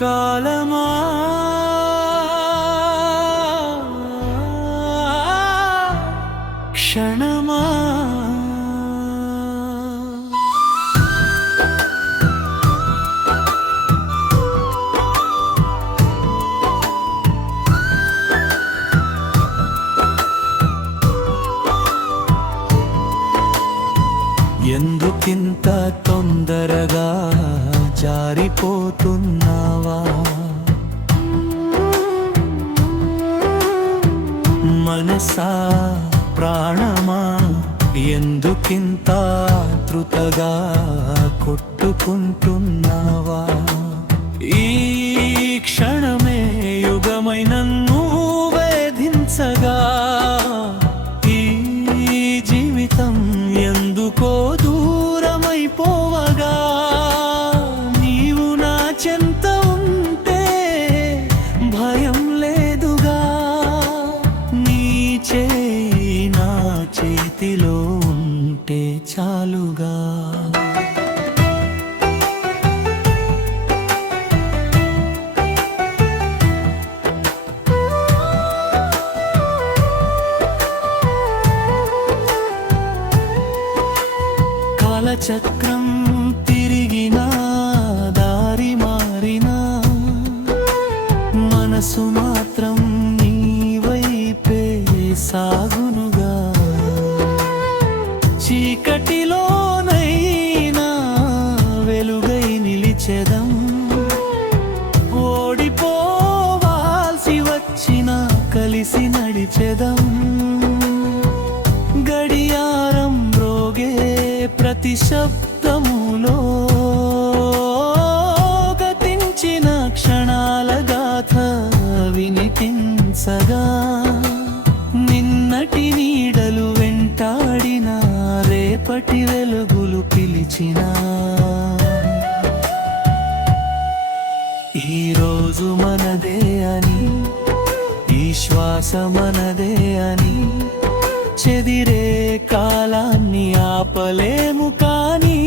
కాలమా క్షణమా ఎందుకింత తొందరగా జారిపోతున్నావా? మనసా ప్రాణమా ఎందుకింత ఆతృతగా కొట్టుకుంటున్నావా? ఈ క్షణమే యుగమై నన్ను వేధించగా, ఈ జీవితం ఎందుకో దూరమైపోవగా, నీవు నా చెంత ఉంటే భయం లేదుగా, నీ చేయి నా చేతిలో ఉంటే చాలుగా. కాలచక్రం తిరిగినా, దారి మారినా, మనసు మాత్రం నీ వైపే సాగునుగా. చీకటిలోనైనా వెలుగై నిలిచెదం, ఓడిపోవాల్సి వచ్చినా కలిసి నడిచెదం. గడియారం మ్రోగే ప్రతి శబ్దములో గతించిన క్షణాల గాథ వినిపించగా, నిన్నటి నీడలు వెంటాడిన, రేపటి వెలుగులు పిలిచిన, ఈ రోజు మనదే అని, ఈ శ్వాస మనదే అని, చెదిరే కాలాన్ని ఆపలేము కానీ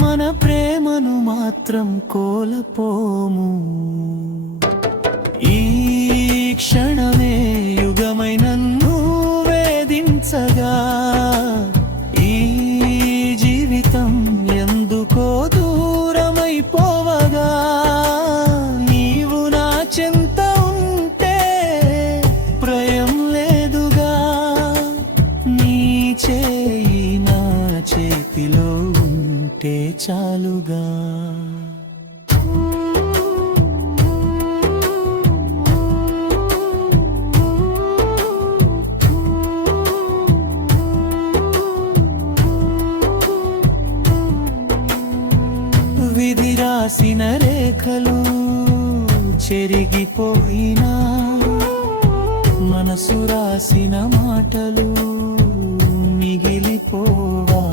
మన ప్రేమను మాత్రం కోల్పోము. ఈ క్షణమే యుగమై నన్ను వేధించగా, ఈ జీవితం ఎందుకో దూరమైపోవగా, నీవు నా చెంత ఉంటే భయం లేదుగా, నీ చేయి నా చేతిలో ఉంటే చాలుగా. విధి రాసిన రేఖలు చెరిగిపోయినా, మనసు రాసిన మాటలు మిగిలిపోవా.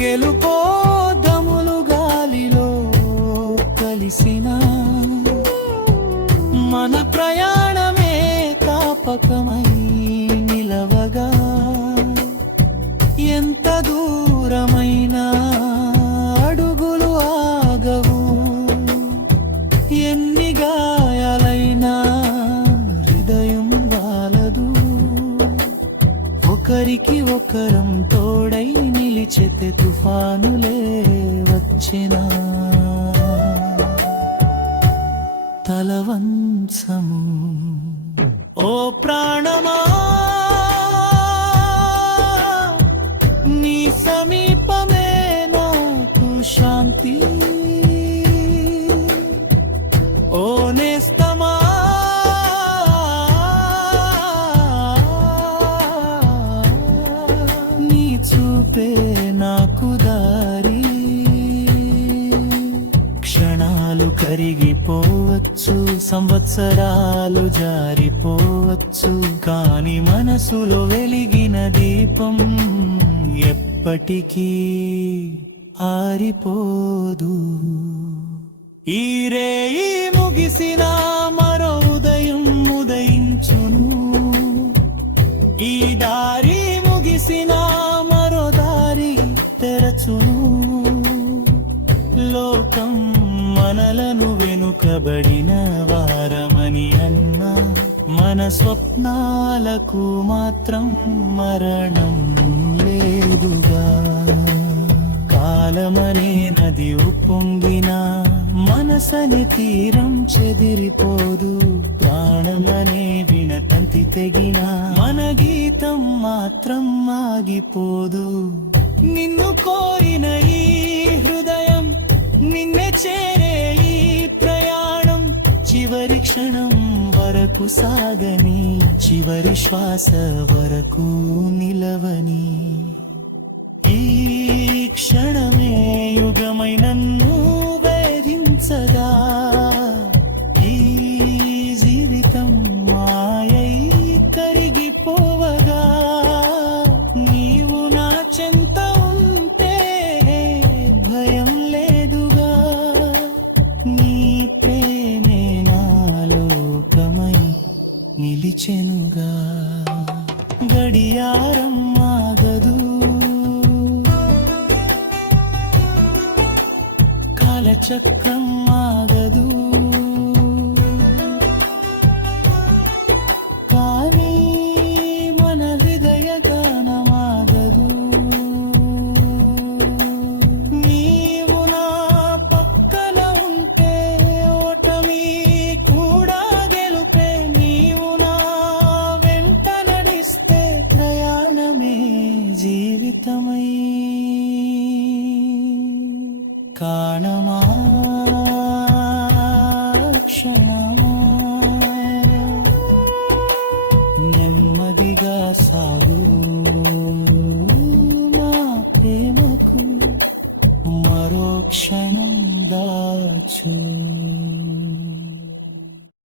గెలుపోదములు గాలిలో కలిసిన, మన ప్రయాణమే తాపకమై నిలవగా, ఎంత దూరమైనా అడుగులు ఆగవు, ఎన్ని గాయాలైనా హృదయం వాలదు. ఒకరికి ఒకరం తోడై నిలిచెతే తుఫానులే వచ్చినా, తలవంచము ఓ ప్రాణమా, నీ సమీపమే నాకు శాంతి. ఓ నేస్తమా, నీ చూపే నాకు దారి. క్షణాలు కరిగిపోవచ్చు, సంవత్సరాలు జారిపోవచ్చు, కాని మనసులో వెలిగిన దీపం ఎప్పటికీ ఆరిపోదు. ఈ రేయి ముగిసిన మరో ఉదయం ఉదయించును, ఈ దారి ముగిసిన మరో దారి తెరచును. మనలను వెనుకబడిన వారమని అన్నా మన స్వప్నాలకు మాత్రం మరణం లేదుగా. కాలమనే నది ఉప్పొంగినా మనసని తీరం చెదిరిపోదు. ప్రాణమనే వినతంతి తెగినా మన గీతం మాత్రం ఆగిపోదు. నిన్ను కోరిన ఈ హృదయం నిన్నే చేరే ఈ ప్రయాణం చివరి క్షణం వరకు సాగని, చివరి శ్వాస వరకు నిలవని. ఈ క్షణమే యుగమై నన్ను వేధించగా, ఈ జీవితం మాయై కరిగిపోవగా. నీవు నా చెంత ఉంటే భయం లేదుగా. నీ ప్రేమే నా లోకమై నిలిచెనుగా. గడియారం ఆగదు, కాలచక్రం ఆగదు, కానీ మన హృదయ గానమాగదు. నీవు నా పక్కన ఉంటే ఓటమి కూడా గెలుపే. నీవు నా వెంట నడిస్తే ప్రయాణమే జీవితమై. కాణమా క్షణమా నెమ్మదిగా సాగు, నా ప్రేమకు మరో క్షణం దాచు.